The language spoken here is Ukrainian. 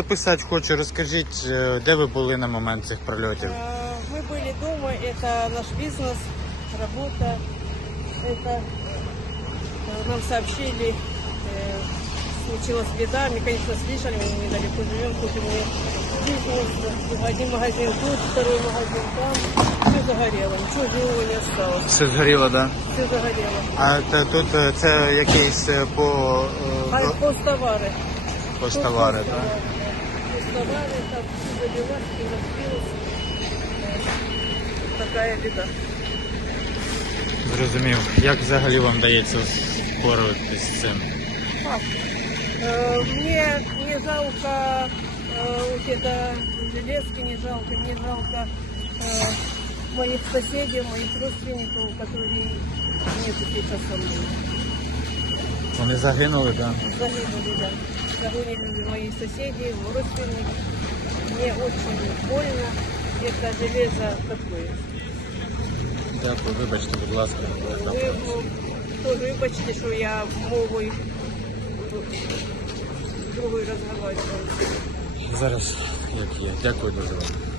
Записати хочу, розкажіть, е, де ви були на момент цих прольотів? Э, Мы были дома, это наш бизнес, работа. Это э, нам сообщили, э, случилась беда. Мы, конечно, слышали, мы недалеко живем, тут у меня бизнес, один магазин тут, второй магазин там. Все загорело, ничего живого не осталось. Все згоріло, так? Все загорело. А те- тут е, це якийсь е, по А е, посттовары. поштовари, так? Посттовары, там все забилось, все разбилось. Э, Такая беда. Зрозумів. Як взагалі вам дається впоратись з цим? Э, Мне не жалко э, вот это железки, не жалко, не жалко э, моих соседей, моих родственников, которые нет сейчас со мной. Вони загинули, так? Загинули, да. Загинули мои соседи, родственники. Мне очень больно. Это железо такое. Дякую, вибачте, будь ласка. Ви теж вибачте, що я мовою другою розмовляю. Зараз як є. Дякую дуже вам.